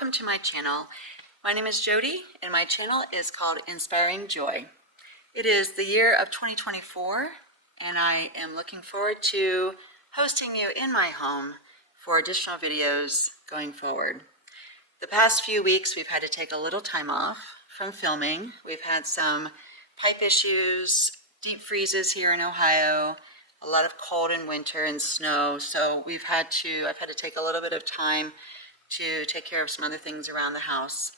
welcome to my channel. My name is Jody and my channel is called Inspiring Joy. It is the year of 2024 and I am looking forward to hosting you in my home for additional videos going forward. The past few weeks we've had to take a little time off from filming. We've had some pipe issues, deep freezes here in Ohio, a lot of cold in winter and snow, so I've had to take a little bit of time to take care of some other things around the house.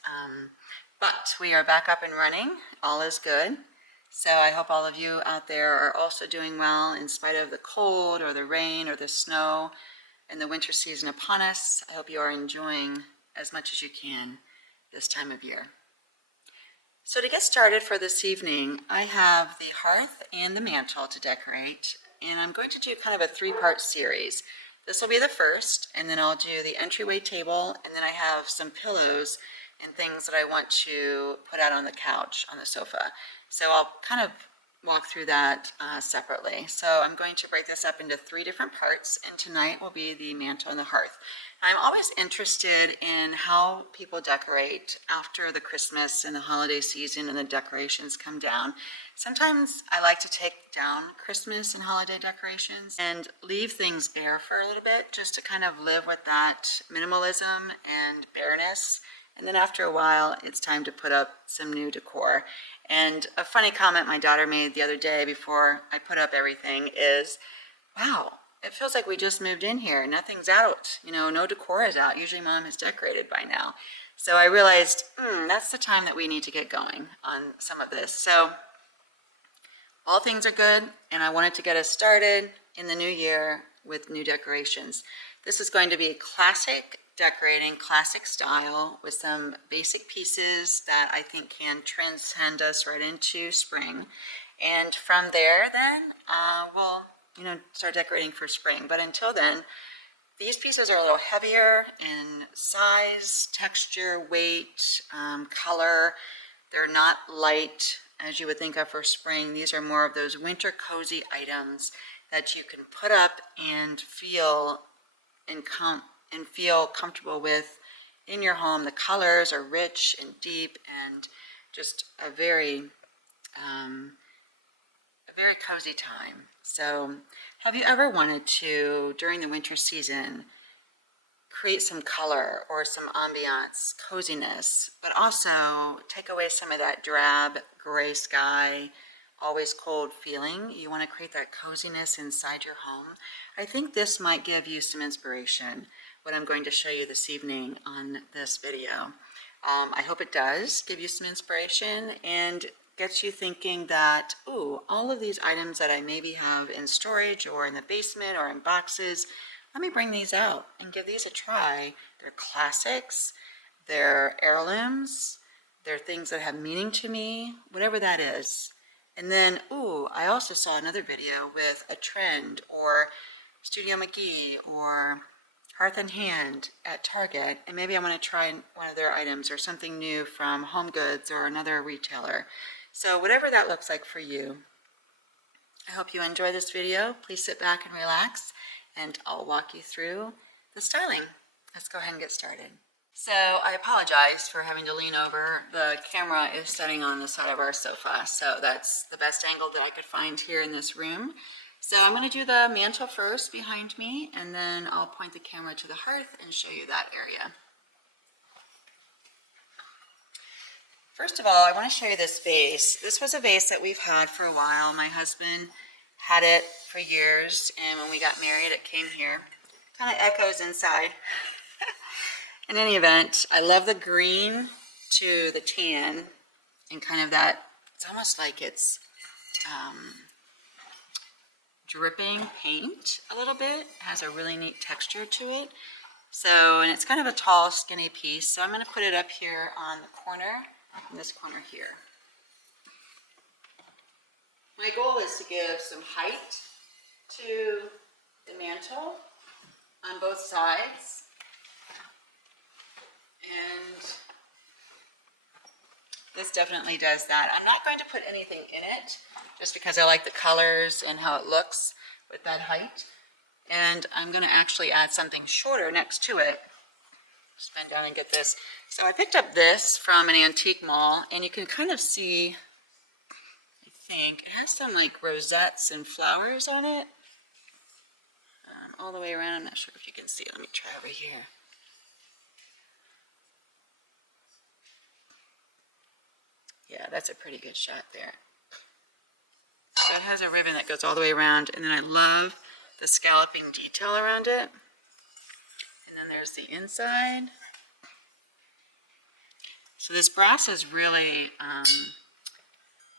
But we are back up and running. All is good. So I hope all of you out there are also doing well in spite of the cold or the rain or the snow and the winter season upon us. I hope you are enjoying as much as you can this time of year. So to get started for this evening, I have the hearth and the mantle to decorate, and I'm going to do kind of a three-part series. This will be the first, and then I'll do the entryway table, and then I have some pillows and things that I want to put out on the couch, on the sofa. So I'll kind of walk through that separately. So I'm going to break this up into three different parts, and tonight will be the mantle and the hearth. I'm always interested in how people decorate after the Christmas and the holiday season and the decorations come down. Sometimes I like to take down Christmas and holiday decorations and leave things bare for a little bit just to kind of live with that minimalism and bareness. And then after a while, it's time to put up some new decor. And a funny comment my daughter made the other day before I put up everything is, wow, it feels like we just moved in here. Nothing's out, no decor is out. Usually Mom has decorated by now. So I realized, that's the time that we need to get going on some of this. So all things are good, and I wanted to get us started in the new year with new decorations. This is going to be classic decorating, classic style, with some basic pieces that I think can transcend us right into spring. And from there then, we'll start decorating for spring. But until then, these pieces are a little heavier in size, texture, weight, color. They're not light as you would think of for spring. These are more of those winter cozy items that you can put up and feel comfortable with in your home. The colors are rich and deep and just a very cozy time. So have you ever wanted to, during the winter season, create some color or some ambiance, coziness, but also take away some of that drab gray sky, always cold feeling? You want to create that coziness inside your home? I think this might give you some inspiration, what I'm going to show you this evening on this video. I hope it does give you some inspiration and gets you thinking that, all of these items that I maybe have in storage or in the basement or in boxes, let me bring these out and give these a try. They're classics, they're heirlooms, they're things that have meaning to me, whatever that is. And then, I also saw another video with a trend or Studio McGee or Hearth and Hand at Target, and maybe I want to try one of their items or something new from Home Goods or another retailer. So whatever that looks like for you, I hope you enjoy this video. Please sit back and relax, and I'll walk you through the styling. Let's go ahead and get started. So I apologize for having to lean over. The camera is sitting on the side of our sofa, so that's the best angle that I could find here in this room. So I'm going to do the mantle first behind me, and then I'll point the camera to the hearth and show you that area. First of all, I want to show you this vase. This was a vase that we've had for a while. My husband had it for years, and when we got married, it came here. Kind of echoes inside. In any event, I love the green to the tan, and kind of that, it's almost like it's dripping paint a little bit. It has a really neat texture to it. So, and it's kind of a tall, skinny piece. So I'm going to put it up here on the corner, in this corner here. My goal is to give some height to the mantle on both sides. And this definitely does that. I'm not going to put anything in it just because I like the colors and how it looks with that height. And I'm going to actually add something shorter next to it just bend down and get this. So I picked up this from an antique mall, and you can kind of see, I think, it has some like rosettes and flowers on it. All the way around. I'm not sure if you can see it. Let me try over here. Yeah, that's a pretty good shot there. So it has a ribbon that goes all the way around, and then I love the scalloping detail around it. And then there's the inside. So this brass is really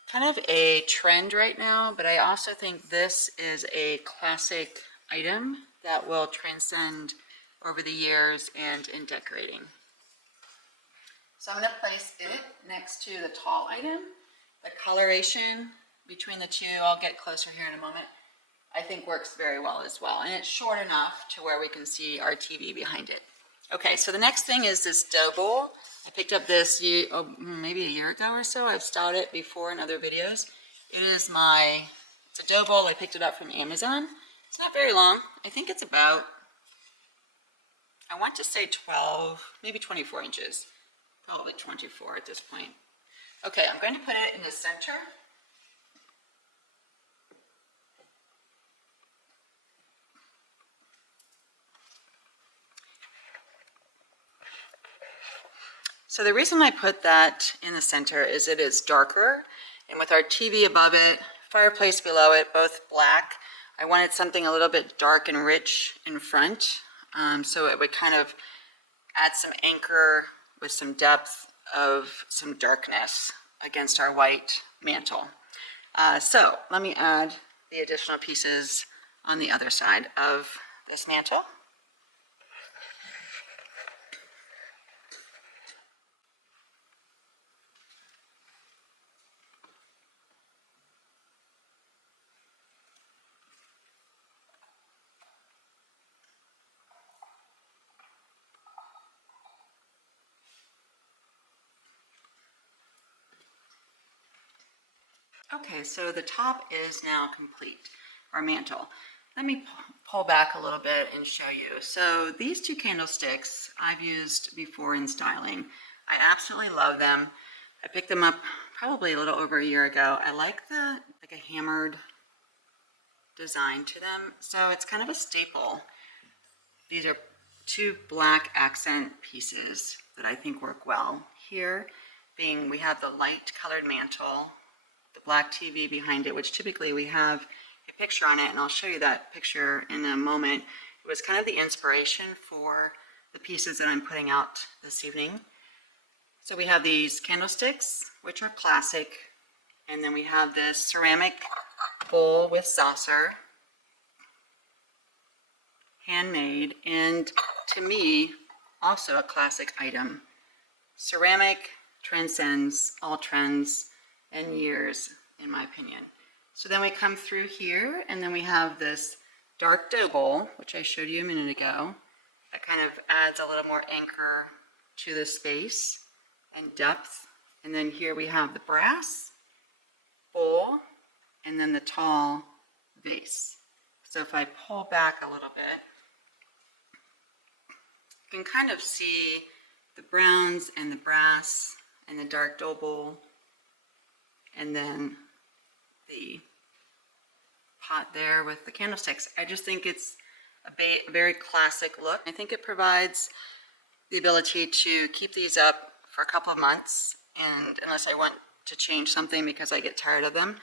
kind of a trend right now, but I also think this is a classic item that will transcend over the years and in decorating. So I'm going to place it next to the tall item. The coloration between the two, I'll get closer here in a moment, I think works very well as well. And it's short enough to where we can see our TV behind it. Okay, so the next thing is this dough bowl. I picked up this maybe a year ago or so. I've styled it before in other videos. It's a dough bowl. I picked it up from Amazon. It's not very long. I think it's about, I want to say 12, maybe 24 inches. Probably 24 at this point. Okay, I'm going to put it in the center. So the reason I put that in the center is it is darker, and with our TV above it, fireplace below it, both black, I wanted something a little bit dark and rich in front, so it would kind of add some anchor with some depth of some darkness against our white mantle. So let me add the additional pieces on the other side of this mantle. Okay, so the top is now complete, our mantle. Let me pull back a little bit and show you. So these two candlesticks I've used before in styling. I absolutely love them. I picked them up probably a little over a year ago. I like a hammered design to them. So it's kind of a staple. These are two black accent pieces that I think work well. Here being, we have the light colored mantle, the black TV behind it, which typically we have a picture on it, and I'll show you that picture in a moment. It was kind of the inspiration for the pieces that I'm putting out this evening. So we have these candlesticks, which are classic, and then we have this ceramic bowl with saucer, handmade, and to me, also a classic item. Ceramic transcends all trends and years, in my opinion. So then we come through here, and then we have this dark dough bowl, which I showed you a minute ago, that kind of adds a little more anchor to the space and depth. And then here we have the brass bowl, and then the tall vase. So if I pull back a little bit, you can kind of see the browns and the brass and the dark dough bowl, and then the pot there with the candlesticks. I just think it's a very classic look. I think it provides the ability to keep these up for a couple of months, and unless I want to change something because I get tired of them,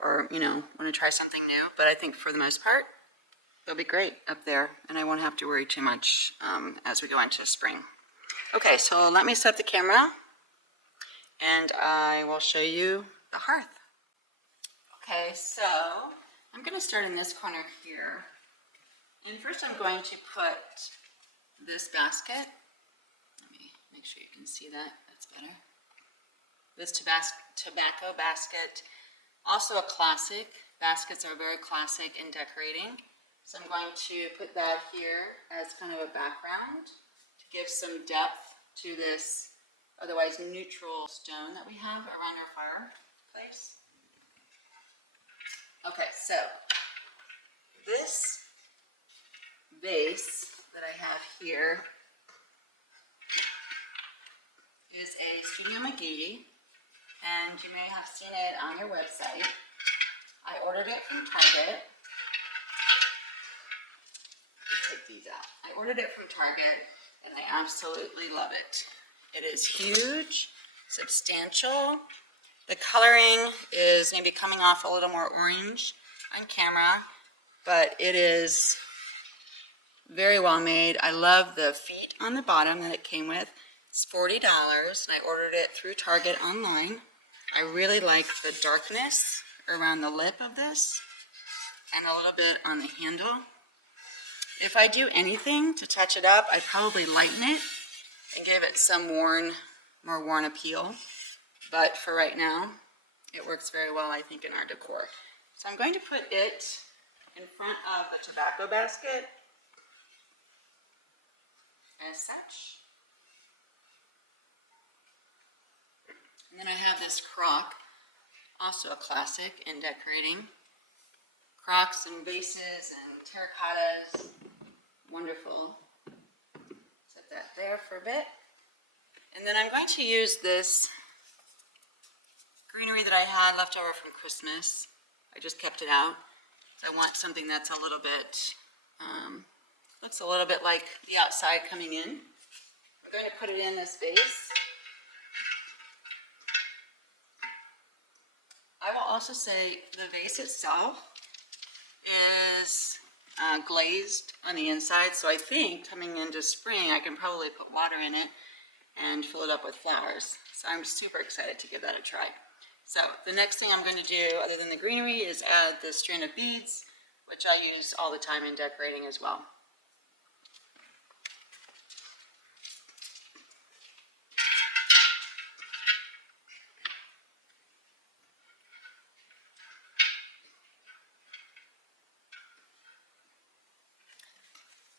or want to try something new. But I think for the most part, they'll be great up there, and I won't have to worry too much as we go into spring. Okay, so let me set the camera, and I will show you the hearth. Okay, so I'm going to start in this corner here. And first I'm going to put this basket. Let me make sure you can see that. That's better. This tobacco basket, also a classic. Baskets are very classic in decorating. So I'm going to put that here as kind of a background to give some depth to this otherwise neutral stone that we have around our fireplace. Okay, so this vase that I have here is a Studio McGee, and you may have seen it on their website. I ordered it from Target. Let's take these out. I ordered it from Target, and I absolutely love it. It is huge, substantial. The coloring is maybe coming off a little more orange on camera, but it is very well made. I love the feet on the bottom that it came with. It's $40, and I ordered it through Target online. I really like the darkness around the lip of this and a little bit on the handle. If I do anything to touch it up, I'd probably lighten it and give it some more worn appeal. But for right now, it works very well, I think, in our decor. So I'm going to put it in front of the tobacco basket as such. And then I have this crock, also a classic in decorating. Crocks and vases and terracottas, wonderful. Set that there for a bit. And then I'm going to use this greenery that I had left over from Christmas. I just kept it out. So I want something that's a little bit, looks a little bit like the outside coming in. We're going to put it in this vase. I will also say the vase itself is glazed on the inside, so I think coming into spring I can probably put water in it and fill it up with flowers. So I'm super excited to give that a try. So the next thing I'm going to do, other than the greenery, is add this strand of beads, which I use all the time in decorating as well.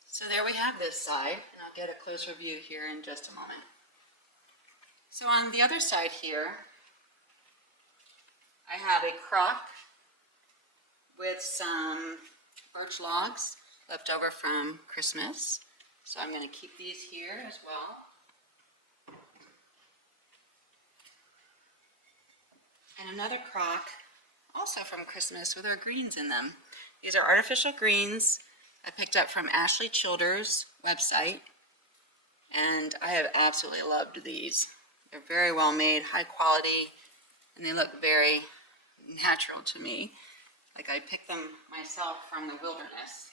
So there we have this side, and I'll get a closer view here in just a moment. So on the other side here, I have a crock with some birch logs left over from Christmas. So I'm going to keep these here as well. And another crock, also from Christmas, with our greens in them. These are artificial greens I picked up from Ashley Childers' website, and I have absolutely loved these. They're very well made, high quality, and they look very natural to me. Like I picked them myself from the wilderness.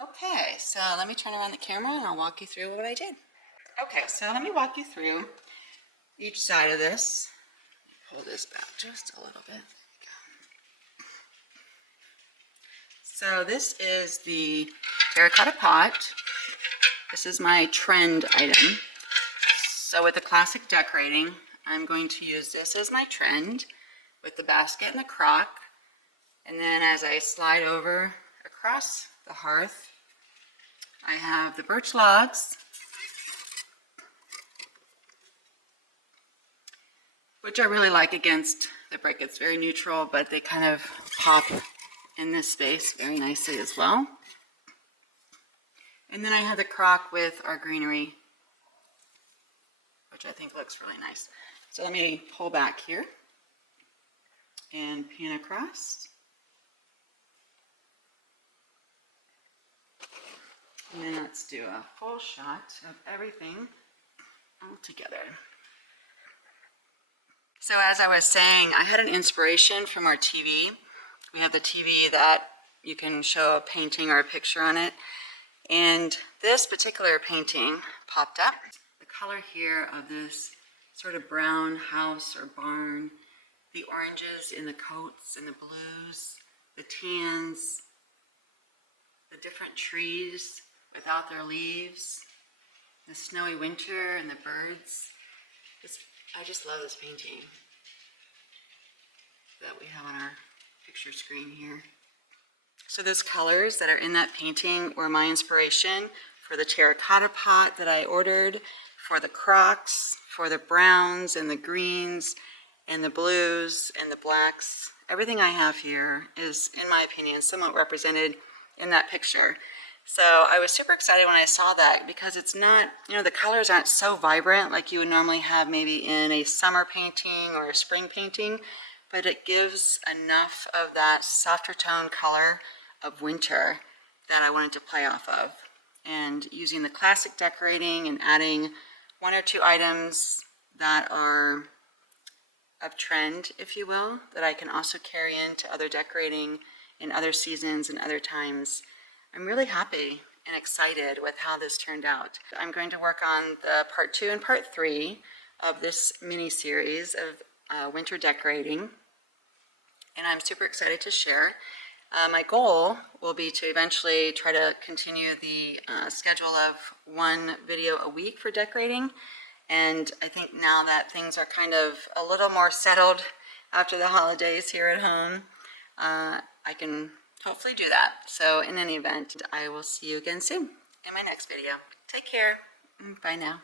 Okay, so let me turn around the camera and I'll walk you through what I did. Okay, so let me walk you through each side of this. Pull this back just a little bit. So this is the terracotta pot. This is my trend item. So with the classic decorating, I'm going to use this as my trend with the basket and the crock. And then as I slide over across the hearth, I have the birch logs, which I really like against the brick. It's very neutral, but they kind of pop in this space very nicely as well. And then I have the crock with our greenery, which I think looks really nice. So let me pull back here and pan across. And then let's do a full shot of everything all together. So as I was saying, I had an inspiration from our TV. We have the TV that you can show a painting or a picture on it. And this particular painting popped up. The color here of this sort of brown house or barn, the oranges in the coats and the blues, the tans, the different trees without their leaves, the snowy winter and the birds. I just love this painting that we have on our picture screen here. So those colors that are in that painting were my inspiration for the terracotta pot that I ordered, for the crocks, for the browns and the greens and the blues and the blacks everything I have here is, in my opinion, somewhat represented in that picture. So I was super excited when I saw that because it's not, the colors aren't so vibrant like you would normally have maybe in a summer painting or a spring painting, but it gives enough of that softer tone color of winter that I wanted to play off of. And using the classic decorating and adding one or two items that are of trend, if you will, that I can also carry into other decorating in other seasons and other times. I'm really happy and excited with how this turned out. I'm going to work on the part 2 and part 3 of this mini series of winter decorating, and I'm super excited to share. My goal will be to eventually try to continue the schedule of one video a week for decorating. And I think now that things are kind of a little more settled after the holidays here at home, I can hopefully do that. So in any event, I will see you again soon in my next video. Take care. Bye now.